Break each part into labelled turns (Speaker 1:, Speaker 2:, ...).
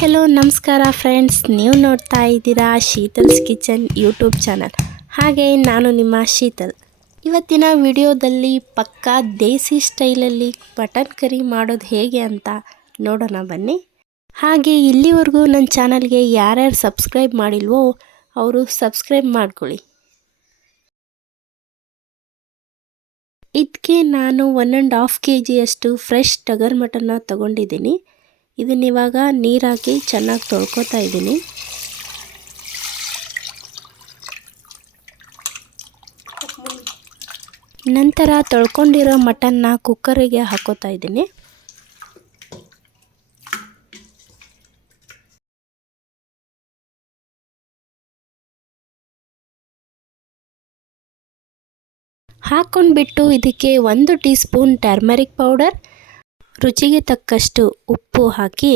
Speaker 1: Hello ನಮಸ್ಕಾರ friends ನೀವು ನೋಡ್ತಾ ಇದ್ದೀರಾ ಶೀತಲ್ಸ್ ಕಿಚನ್ ಯೂಟ್ಯೂಬ್ ಚಾನಲ್. ಹಾಗೆ ನಾನು ನಿಮ್ಮ ಶೀತಲ್. ಇವತ್ತಿನ ವಿಡಿಯೋದಲ್ಲಿ ಪಕ್ಕಾ ದೇಸಿ ಸ್ಟೈಲಲ್ಲಿ ಮಟನ್ ಕರಿ ಮಾಡೋದು ಹೇಗೆ ಅಂತ ನೋಡೋಣ ಬನ್ನಿ. ಹಾಗೆ ಇಲ್ಲಿವರೆಗೂ ನನ್ನ ಚಾನಲ್ಗೆ ಯಾರ್ಯಾರು ಸಬ್ಸ್ಕ್ರೈಬ್ ಮಾಡಿಲ್ವೋ ಅವರು ಸಬ್ಸ್ಕ್ರೈಬ್ ಮಾಡ್ಕೊಳ್ಳಿ. ಇದಕ್ಕೆ ನಾನು ಒನ್ ಆ್ಯಂಡ್ ಹಾಫ್ ಕೆ ಜಿಯಷ್ಟು ಫ್ರೆಶ್ ಟಗರ್ ಮಟನ್ನ ತೊಗೊಂಡಿದ್ದೀನಿ. ಇದನ್ನ ಇವಾಗ ಚೆನ್ನಾಗಿ ತೊಳ್ಕೊತಾ ಇದ್ದೀನಿ. ನಂತರ ತೊಳ್ಕೊಂಡಿರೋ ಮಟನ್ನ ಕುಕ್ಕರಿಗೆ ಹಾಕೋತಾ ಇದ್ದೀನಿ. ಹಾಕ್ಕೊಂಡ್ಬಿಟ್ಟು ಇದಕ್ಕೆ ಒಂದು ಟೀ ಸ್ಪೂನ್ ಟರ್ಮರಿಕ್ ಪೌಡರ್ ರುಚಿಗೆ ತಕ್ಕಷ್ಟು ಉಪ್ಪು ಹಾಕಿ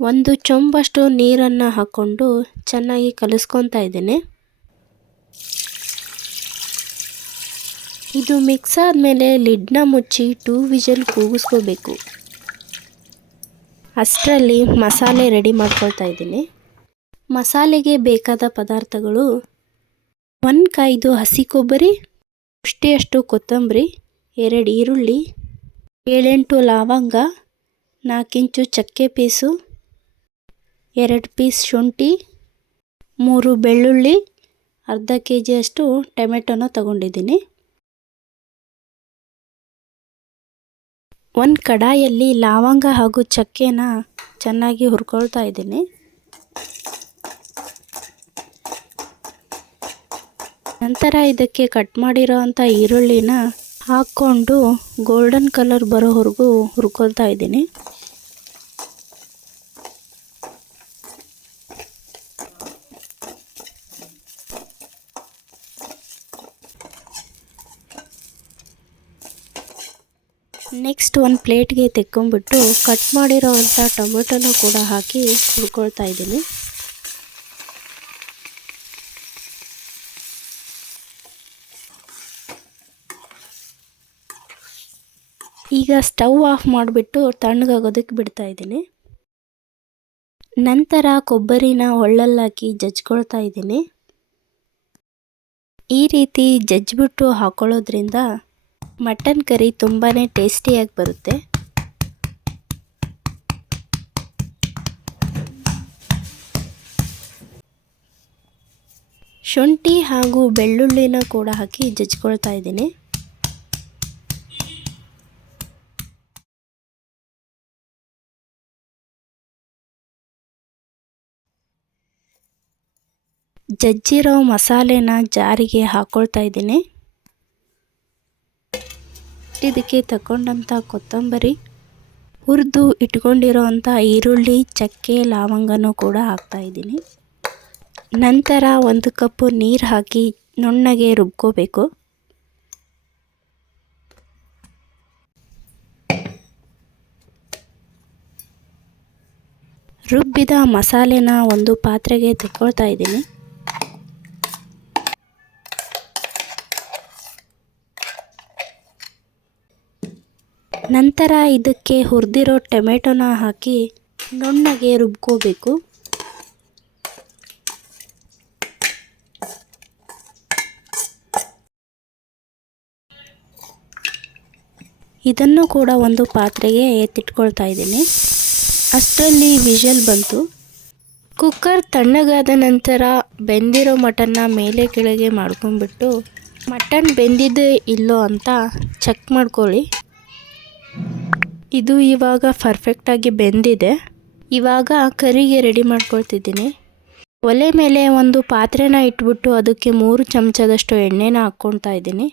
Speaker 1: ಒಂದು ಚೊಂಬಷ್ಟು ನೀರನ್ನು ಹಾಕ್ಕೊಂಡು ಚೆನ್ನಾಗಿ ಕಲಿಸ್ಕೊತಾ ಇದ್ದೀನಿ. ಇದು ಮಿಕ್ಸ್ ಆದಮೇಲೆ ಲಿಡ್ನ ಮುಚ್ಚಿ ಟೂ ವಿಜಲ್ ಕೂಗಿಸ್ಕೋಬೇಕು. ಅಷ್ಟರಲ್ಲಿ ಮಸಾಲೆ ರೆಡಿ ಮಾಡ್ಕೊಳ್ತಾ ಇದ್ದೀನಿ. ಮಸಾಲೆಗೆ ಬೇಕಾದ ಪದಾರ್ಥಗಳು ಒಂದು ಕಾಯ್ದು ಹಸಿ ಕೊಬ್ಬರಿ ಅಷ್ಟು ಕೊತ್ತಂಬರಿ, ಎರಡು ಈರುಳ್ಳಿ ಏಳೆಂಟು ಲವಂಗ, ನಾಲ್ಕಿಂಚು ಚಕ್ಕೆ ಪೀಸು, ಎರಡು ಪೀಸ್ ಶುಂಠಿ, ಮೂರು ಬೆಳ್ಳುಳ್ಳಿ, ಅರ್ಧ ಕೆ ಜಿಯಷ್ಟು ಟೊಮೆಟೊನ ತಗೊಂಡಿದ್ದೀನಿ. ಒಂದು ಕಡಾಯಲ್ಲಿ ಲವಂಗ ಹಾಗೂ ಚಕ್ಕೆನ ಚೆನ್ನಾಗಿ ಹುರ್ಕೊಳ್ತಾ ಇದ್ದೀನಿ. ನಂತರ ಇದಕ್ಕೆ ಕಟ್ ಮಾಡಿರೋ ಅಂಥ ಈರುಳ್ಳಿನ ಹಾಕ್ಕೊಂಡು ಗೋಲ್ಡನ್ ಕಲರ್ ಬರೋವರೆಗೂ ಹುರ್ಕೊಳ್ತಾ ಇದ್ದೀನಿ. ನೆಕ್ಸ್ಟ್ ಒಂದು ಪ್ಲೇಟ್ಗೆ ತೆಕ್ಕೊಂಬಿಟ್ಟು ಕಟ್ ಮಾಡಿರೋವಂಥ ಟೊಮೆಟೊನೂ ಕೂಡ ಹಾಕಿ ಹುರ್ಕೊಳ್ತಾ ಇದ್ದೀನಿ. ಈಗ ಸ್ಟವ್ ಆಫ್ ಮಾಡಿಬಿಟ್ಟು ತಣ್ಣಗಾಗೋದಕ್ಕೆ ಬಿಡ್ತಾ ಇದ್ದೀನಿ. ನಂತರ ಕೊಬ್ಬರಿನ ಒಳ್ಳಲ್ಲಾಕಿ ಜಜ್ಕೊಳ್ತಾ ಇದ್ದೀನಿ. ಈ ರೀತಿ ಜಜ್ಜಿಬಿಟ್ಟು ಹಾಕೊಳ್ಳೋದ್ರಿಂದ ಮಟನ್ ಕರಿ ತುಂಬಾ ಟೇಸ್ಟಿಯಾಗಿ ಬರುತ್ತೆ. ಶುಂಠಿ ಹಾಗೂ ಬೆಳ್ಳುಳ್ಳಿನ ಕೂಡ ಹಾಕಿ ಜಜ್ಕೊಳ್ತಾ ಇದ್ದೀನಿ. ಜಜ್ಜಿರೋ ಮಸಾಲೆನ ಜಾರಿಗೆ ಹಾಕೊಳ್ತಾ ಇದ್ದೀನಿ. ಇದಕ್ಕೆ ತಗೊಂಡಂಥ ಕೊತ್ತಂಬರಿ, ಹುರಿದು ಇಟ್ಕೊಂಡಿರೋ ಅಂಥ ಈರುಳ್ಳಿ, ಚಕ್ಕೆ, ಲವಂಗನೂ ಕೂಡ ಹಾಕ್ತಾ ಇದ್ದೀನಿ. ನಂತರ ಒಂದು ಕಪ್ಪು ನೀರು ಹಾಕಿ ನುಣ್ಣಗೆ ರುಬ್ಕೋಬೇಕು. ರುಬ್ಬಿದ ಮಸಾಲೆನ ಒಂದು ಪಾತ್ರೆಗೆ ತೆಕ್ಕೊಳ್ತಾ ಇದ್ದೀನಿ. ನಂತರ ಇದಕ್ಕೆ ಹುರಿದಿರೋ ಟೊಮೆಟೊನ ಹಾಕಿ ನುಣ್ಣಗೆ ರುಬ್ಕೋಬೇಕು. ಇದನ್ನು ಕೂಡ ಒಂದು ಪಾತ್ರೆಗೆ ಎತ್ತಿಟ್ಕೊಳ್ತಾ ಇದ್ದೀನಿ. ಅಷ್ಟರಲ್ಲಿ ವಿಷಲ್ ಬಂತು. ಕುಕ್ಕರ್ ತಣ್ಣಗಾದ ನಂತರ ಬೆಂದಿರೋ ಮಟನ್ನ ಮೇಲೆ ಕೆಳಗೆ ಮಾಡ್ಕೊಂಡ್ಬಿಟ್ಟು ಮಟನ್ ಬೆಂದಿದೆ ಇಲ್ಲೋ ಅಂತ ಚೆಕ್ ಮಾಡ್ಕೊಳ್ಳಿ. ಇದು ಇವಾಗ ಪರ್ಫೆಕ್ಟಾಗಿ ಬೆಂದಿದೆ. ಇವಾಗ ಕರಿಗೆ ರೆಡಿ ಮಾಡ್ಕೊಳ್ತಿದ್ದೀನಿ. ಒಲೆ ಮೇಲೆ ಒಂದು ಪಾತ್ರೆನ ಇಟ್ಬಿಟ್ಟು ಅದಕ್ಕೆ ಮೂರು ಚಮಚದಷ್ಟು ಎಣ್ಣೆನ ಹಾಕ್ಕೊಳ್ತಾ ಇದ್ದೀನಿ.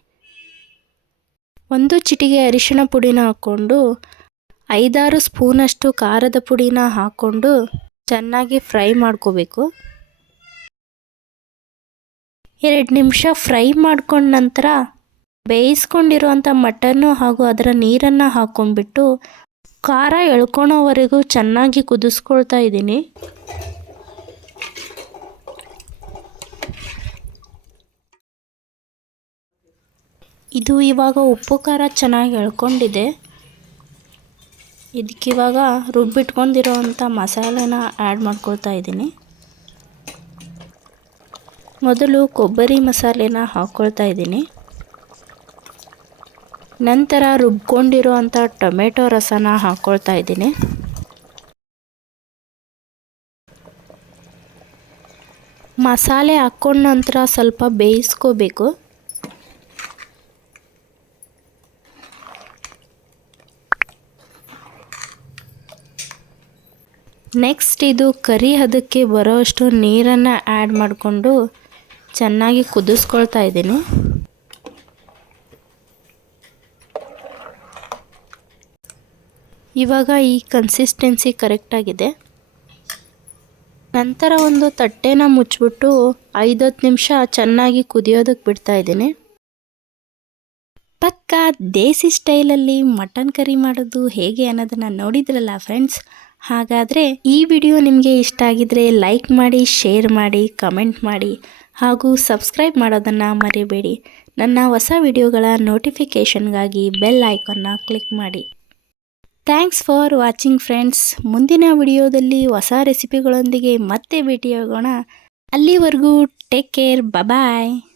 Speaker 1: ಒಂದು ಚಿಟಿಗೆ ಅರಿಶಿಣ ಪುಡಿನ ಹಾಕ್ಕೊಂಡು ಐದಾರು ಸ್ಪೂನಷ್ಟು ಖಾರದ ಪುಡಿನ ಹಾಕ್ಕೊಂಡು ಚೆನ್ನಾಗಿ ಫ್ರೈ ಮಾಡ್ಕೋಬೇಕು. ಎರಡು ನಿಮಿಷ ಫ್ರೈ ಮಾಡ್ಕೊಂಡ ನಂತರ ಬೇಯಿಸ್ಕೊಂಡಿರುವಂಥ ಮಟನ್ನು ಹಾಗೂ ಅದರ ನೀರನ್ನು ಹಾಕ್ಕೊಂಡ್ಬಿಟ್ಟು ಖಾರ ಎಳ್ಕೊಳೋವರೆಗೂ ಚೆನ್ನಾಗಿ ಕುದಿಸ್ಕೊಳ್ತಾ ಇದ್ದೀನಿ. ಇದು ಇವಾಗ ಉಪ್ಪು ಖಾರ ಚೆನ್ನಾಗಿ ಎಳ್ಕೊಂಡಿದೆ. ಇದಕ್ಕಿವಾಗ ರುಬ್ಬಿಟ್ಕೊಂಡಿರೋ ಅಂಥ ಮಸಾಲೆನ ಆ್ಯಡ್ ಮಾಡ್ಕೊಳ್ತಾ ಇದ್ದೀನಿ. ಮೊದಲು ಕೊಬ್ಬರಿ ಮಸಾಲೆನ ಹಾಕ್ಕೊಳ್ತಾ ಇದ್ದೀನಿ. ನಂತರ ರುಬ್ಕೊಂಡಿರೋ ಅಂಥ ಟೊಮೆಟೊ ರಸನ ಹಾಕ್ಕೊಳ್ತಾ ಇದ್ದೀನಿ. ಮಸಾಲೆ ಹಾಕ್ಕೊಂಡ ನಂತರ ಸ್ವಲ್ಪ ಬೇಯಿಸ್ಕೋಬೇಕು. ನೆಕ್ಸ್ಟ್ ಇದು ಕರಿ ಹದಕ್ಕೆ ಬರೋಷ್ಟು ನೀರನ್ನು ಆ್ಯಡ್ ಮಾಡಿಕೊಂಡು ಚೆನ್ನಾಗಿ ಕುದಿಸ್ಕೊಳ್ತಾ ಇದ್ದೀನಿ. ಇವಾಗ ಈ ಕನ್ಸಿಸ್ಟೆನ್ಸಿ ಕರೆಕ್ಟಾಗಿದೆ ನಂತರ ಒಂದು ತಟ್ಟೆನ ಮುಚ್ಚಿಬಿಟ್ಟು ಐದತ್ತು ನಿಮಿಷ ಚೆನ್ನಾಗಿ ಕುದಿಯೋದಕ್ಕೆ ಬಿಡ್ತಾ ಇದ್ದೀನಿ. ಪಕ್ಕ ದೇಸಿ ಸ್ಟೈಲಲ್ಲಿ ಮಟನ್ ಕರಿ ಮಾಡೋದು ಹೇಗೆ ಅನ್ನೋದನ್ನು ನೋಡಿದ್ರಲ್ಲ ಫ್ರೆಂಡ್ಸ್ ಹಾಗಾದರೆ ಈ ವಿಡಿಯೋ ನಿಮಗೆ ಇಷ್ಟ ಆಗಿದ್ರೆ ಲೈಕ್ ಮಾಡಿ ಶೇರ್ ಮಾಡಿ ಕಮೆಂಟ್ ಮಾಡಿ ಹಾಗೂ ಸಬ್ಸ್ಕ್ರೈಬ್ ಮಾಡೋದನ್ನು ಮರಿಬೇಡಿ. ನನ್ನ ಹೊಸ ವಿಡಿಯೋಗಳ ನೋಟಿಫಿಕೇಷನ್ಗಾಗಿ ಬೆಲ್ ಐಕನ್ನ ಕ್ಲಿಕ್ ಮಾಡಿ. ಥ್ಯಾಂಕ್ಸ್ ಫಾರ್ ವಾಚಿಂಗ್ ಫ್ರೆಂಡ್ಸ್ ಮುಂದಿನ ವಿಡಿಯೋದಲ್ಲಿ ಹೊಸ ರೆಸಿಪಿಗಳೊಂದಿಗೆ ಮತ್ತೆ ಭೇಟಿಯಾಗೋಣ. ಅಲ್ಲಿವರೆಗೂ ಟೇಕ್ ಕೇರ್ ಬಾಯ್